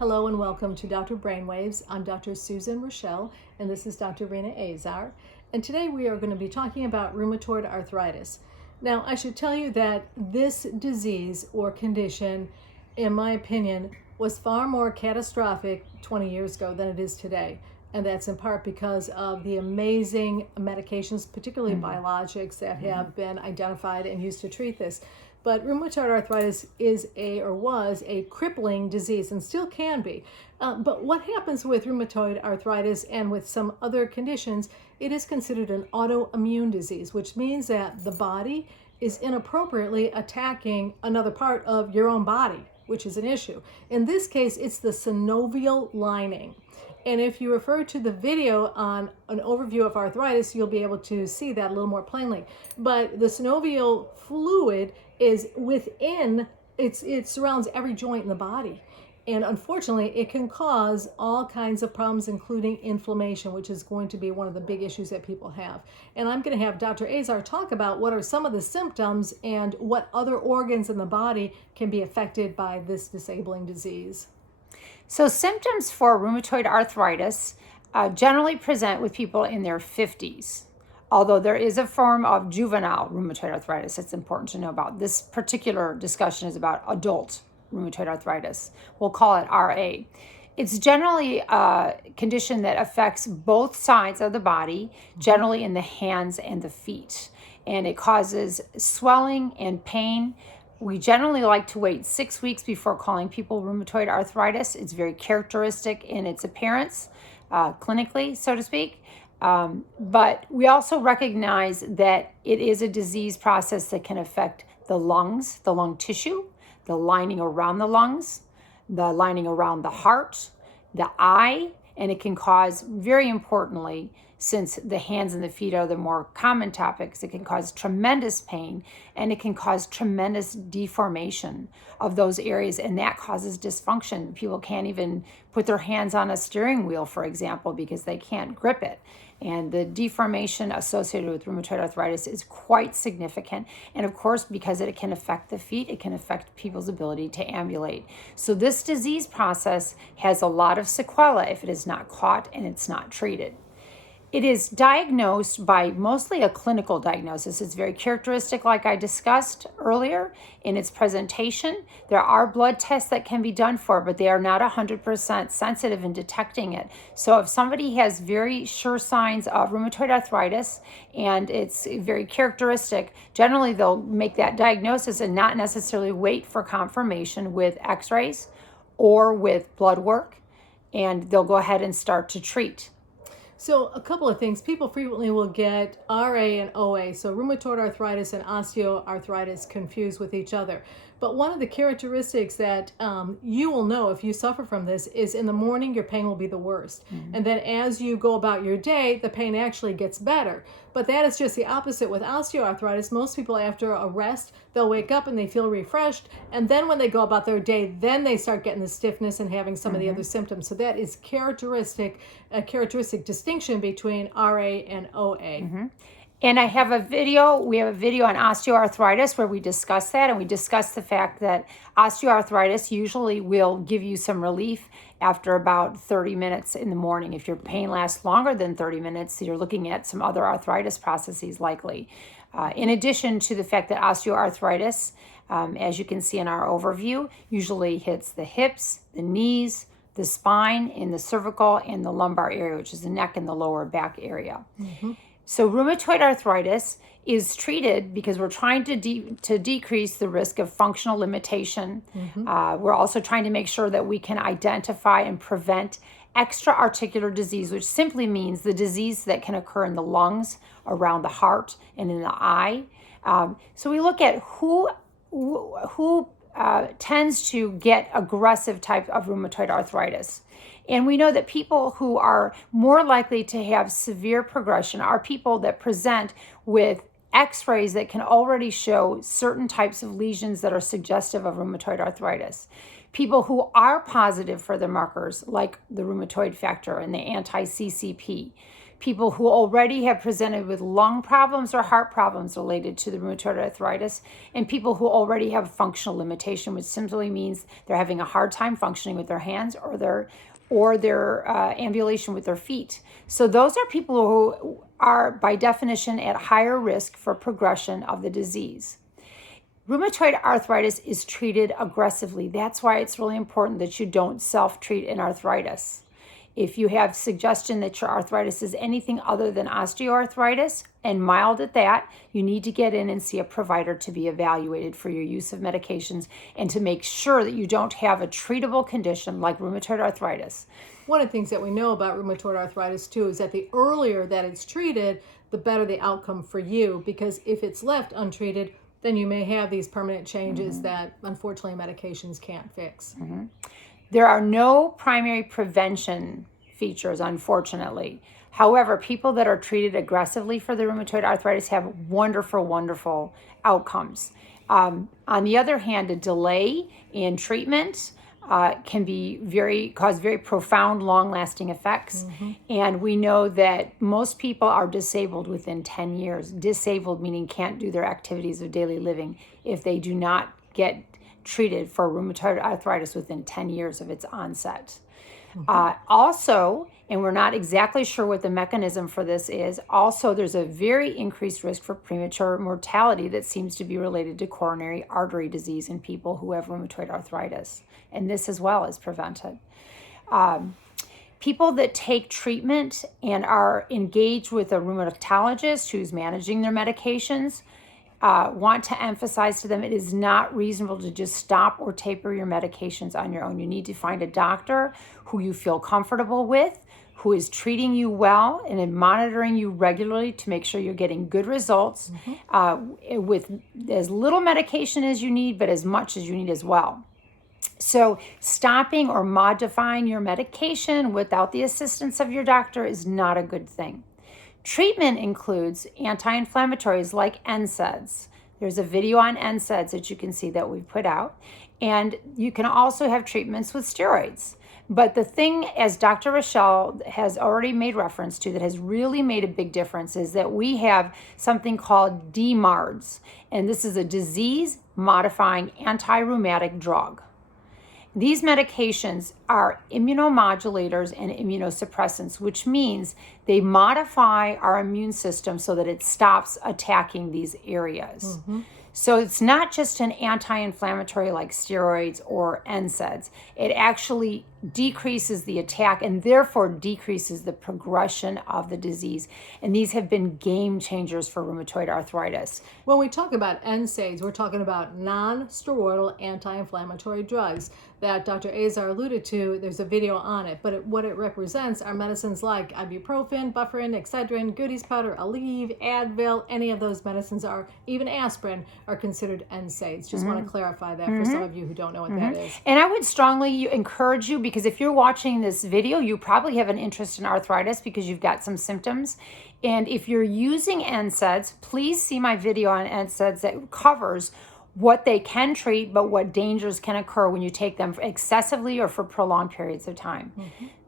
Hello and welcome to Dr. Brainwaves. I'm Dr. Susan Raschal, and this is Dr. Rena Azar. And today we are going to be talking about rheumatoid arthritis. Now, I should tell you that this disease or condition, in my opinion, was far more catastrophic 20 years ago than it is today. And that's in part because of the amazing medications, particularly biologics, that have been identified and used to treat this. But rheumatoid arthritis was a crippling disease and still can be. But what happens with rheumatoid arthritis and with some other conditions, it is considered an autoimmune disease, which means that the body is inappropriately attacking another part of your own body, which is an issue. In this case, it's the synovial lining. And if you refer to the video on an overview of arthritis, you'll be able to see that a little more plainly. But the synovial fluid is within, it surrounds every joint in the body. And unfortunately, it can cause all kinds of problems, including inflammation, which is going to be one of the big issues that people have. And I'm going to have Dr. Azar talk about what are some of the symptoms and what other organs in the body can be affected by this disabling disease. So symptoms for rheumatoid arthritis generally present with people in their 50s, although there is a form of juvenile rheumatoid arthritis that's important to know about. This particular discussion is about adult rheumatoid arthritis. We'll call it RA. It's generally a condition that affects both sides of the body, generally in the hands and the feet, and it causes swelling and pain. We generally like to wait 6 weeks before calling people rheumatoid arthritis. It's very characteristic in its appearance, clinically, so to speak. But we also recognize that it is a disease process that can affect the lungs, the lung tissue, the lining around the lungs, the lining around the heart, the eye, and it can cause, very importantly, since the hands and the feet are the more common topics, it can cause tremendous pain and it can cause tremendous deformation of those areas, and that causes dysfunction. People can't even put their hands on a steering wheel, for example, because they can't grip it. And the deformation associated with rheumatoid arthritis is quite significant. And of course, because it can affect the feet, it can affect people's ability to ambulate. So this disease process has a lot of sequelae if it is not caught and it's not treated. It is diagnosed by mostly a clinical diagnosis. It's very characteristic, like I discussed earlier in its presentation. There are blood tests that can be done for it, but they are not 100% sensitive in detecting it. So if somebody has very sure signs of rheumatoid arthritis and it's very characteristic, generally they'll make that diagnosis and not necessarily wait for confirmation with x-rays or with blood work, and they'll go ahead and start to treat. So a couple of things. People frequently will get RA and OA, so rheumatoid arthritis and osteoarthritis, confused with each other. But one of the characteristics that you will know if you suffer from this is in the morning, your pain will be the worst. And then as you go about your day, the pain actually gets better. But that is just the opposite with osteoarthritis. Most people, after a rest, they'll wake up and they feel refreshed. And then when they go about their day, then they start getting the stiffness and having some of the other symptoms. So that is a characteristic distinction between RA and OA. And we have a video on osteoarthritis where we discuss that, and we discuss the fact that osteoarthritis usually will give you some relief after about 30 minutes in the morning. If your pain lasts longer than 30 minutes, you're looking at some other arthritis processes likely. In addition to the fact that osteoarthritis, as you can see in our overview, usually hits the hips, the knees, the spine, in the cervical, and the lumbar area, which is the neck and the lower back area. So rheumatoid arthritis is treated because we're trying to decrease the risk of functional limitation. We're also trying to make sure that we can identify and prevent extra-articular disease, which simply means the disease that can occur in the lungs, around the heart, and in the eye. So we look at who tends to get aggressive type of rheumatoid arthritis. And we know that people who are more likely to have severe progression are people that present with x-rays that can already show certain types of lesions that are suggestive of rheumatoid arthritis. People who are positive for the markers, like the rheumatoid factor and the anti-CCP. people who already have presented with lung problems or heart problems related to the rheumatoid arthritis, and people who already have functional limitation, which simply means they're having a hard time functioning with their hands or their ambulation with their feet. So those are people who are, by definition, at higher risk for progression of the disease. Rheumatoid arthritis is treated aggressively. That's why it's really important that you don't self-treat an arthritis. If you have suggestion that your arthritis is anything other than osteoarthritis, and mild at that, you need to get in and see a provider to be evaluated for your use of medications and to make sure that you don't have a treatable condition like rheumatoid arthritis. One of the things that we know about rheumatoid arthritis too is that the earlier that it's treated, the better the outcome for you, because if it's left untreated, then you may have these permanent changes that unfortunately medications can't fix. There are no primary prevention features, unfortunately. However, people that are treated aggressively for the rheumatoid arthritis have wonderful, wonderful outcomes. On the other hand, a delay in treatment can cause very profound, long-lasting effects. And we know that most people are disabled within 10 years. Disabled meaning can't do their activities of daily living if they do not get treated for rheumatoid arthritis within 10 years of its onset. Also, and we're not exactly sure what the mechanism for this is, also there's a very increased risk for premature mortality that seems to be related to coronary artery disease in people who have rheumatoid arthritis. And this as well is prevented. People that take treatment and are engaged with a rheumatologist who's managing their medications want to emphasize to them it is not reasonable to just stop or taper your medications on your own. You need to find a doctor who you feel comfortable with, who is treating you well and is monitoring you regularly to make sure you're getting good results with as little medication as you need, but as much as you need as well. So stopping or modifying your medication without the assistance of your doctor is not a good thing. Treatment includes anti-inflammatories like NSAIDs. There's a video on NSAIDs that you can see that we've put out. And you can also have treatments with steroids. But the thing, as Dr. Raschal has already made reference to, that has really made a big difference is that we have something called DMARDs. And this is a disease-modifying anti-rheumatic drug. These medications are immunomodulators and immunosuppressants, which means they modify our immune system so that it stops attacking these areas. So it's not just an anti-inflammatory like steroids or NSAIDs. It actually decreases the attack and therefore decreases the progression of the disease. And these have been game changers for rheumatoid arthritis. When we talk about NSAIDs, we're talking about non-steroidal anti-inflammatory drugs that Dr. Azar alluded to. There's a video on it, but what it represents are medicines like ibuprofen, Bufferin, Excedrin, Goody's powder, Aleve, Advil. Any of those medicines are, even aspirin, are considered NSAIDs. Just want to clarify that for some of you who don't know what that is. And I would strongly encourage you, because if you're watching this video, you probably have an interest in arthritis because you've got some symptoms. And if you're using NSAIDs, please see my video on NSAIDs that covers what they can treat, but what dangers can occur when you take them excessively or for prolonged periods of time.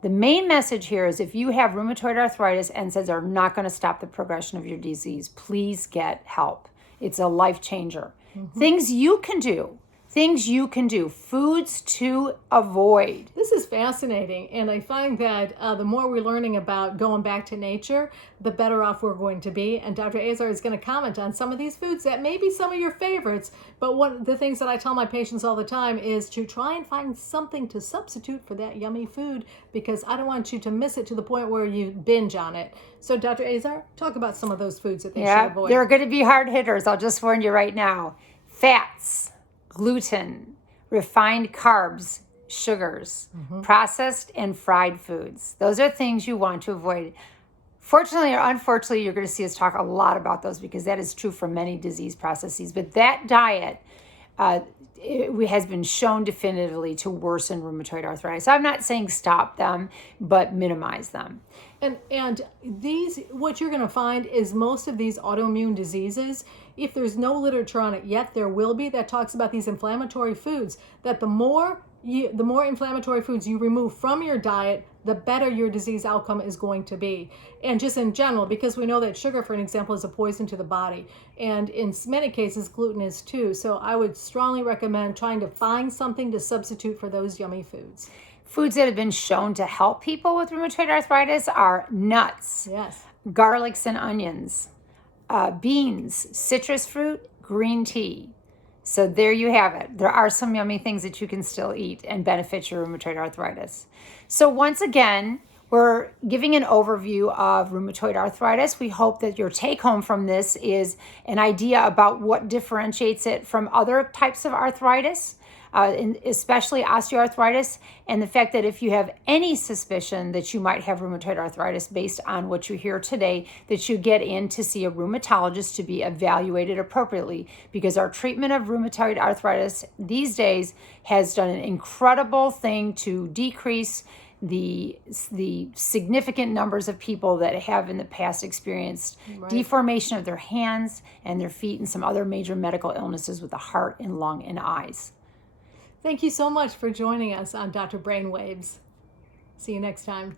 The main message here is if you have rheumatoid arthritis, NSAIDs are not going to stop the progression of your disease. Please get help. It's a life changer. Things you can do, foods to avoid. This is fascinating, and I find that the more we're learning about going back to nature, the better off we're going to be. And Dr. Azar is going to comment on some of these foods that may be some of your favorites, but one of the things that I tell my patients all the time is to try and find something to substitute for that yummy food, because I don't want you to miss it to the point where you binge on it. So Dr. Azar, talk about some of those foods that they should avoid. They're going to be hard hitters. I'll just warn you right now. Fats, gluten, refined carbs, sugars, processed and fried foods. Those are things you want to avoid. Fortunately or unfortunately, you're going to see us talk a lot about those because that is true for many disease processes. But that diet has been shown definitively to worsen rheumatoid arthritis. I'm not saying stop them, but minimize them. And these, what you're going to find is most of these autoimmune diseases, if there's no literature on it yet, there will be, that talks about these inflammatory foods, that the more the more inflammatory foods you remove from your diet, the better your disease outcome is going to be. And just in general, because we know that sugar, for an example, is a poison to the body. And in many cases, gluten is too. So I would strongly recommend trying to find something to substitute for those yummy foods. Foods that have been shown to help people with rheumatoid arthritis are nuts, Yes. garlics and onions, beans, citrus fruit, green tea. So there you have it. There are some yummy things that you can still eat and benefit your rheumatoid arthritis. So once again, we're giving an overview of rheumatoid arthritis. We hope that your take home from this is an idea about what differentiates it from other types of arthritis, especially osteoarthritis, and the fact that if you have any suspicion that you might have rheumatoid arthritis based on what you hear today, that you get in to see a rheumatologist to be evaluated appropriately, because our treatment of rheumatoid arthritis these days has done an incredible thing to decrease the significant numbers of people that have in the past experienced deformation of their hands and their feet and some other major medical illnesses with the heart and lung and eyes. Thank you so much for joining us on Dr. Brainwaves. See you next time.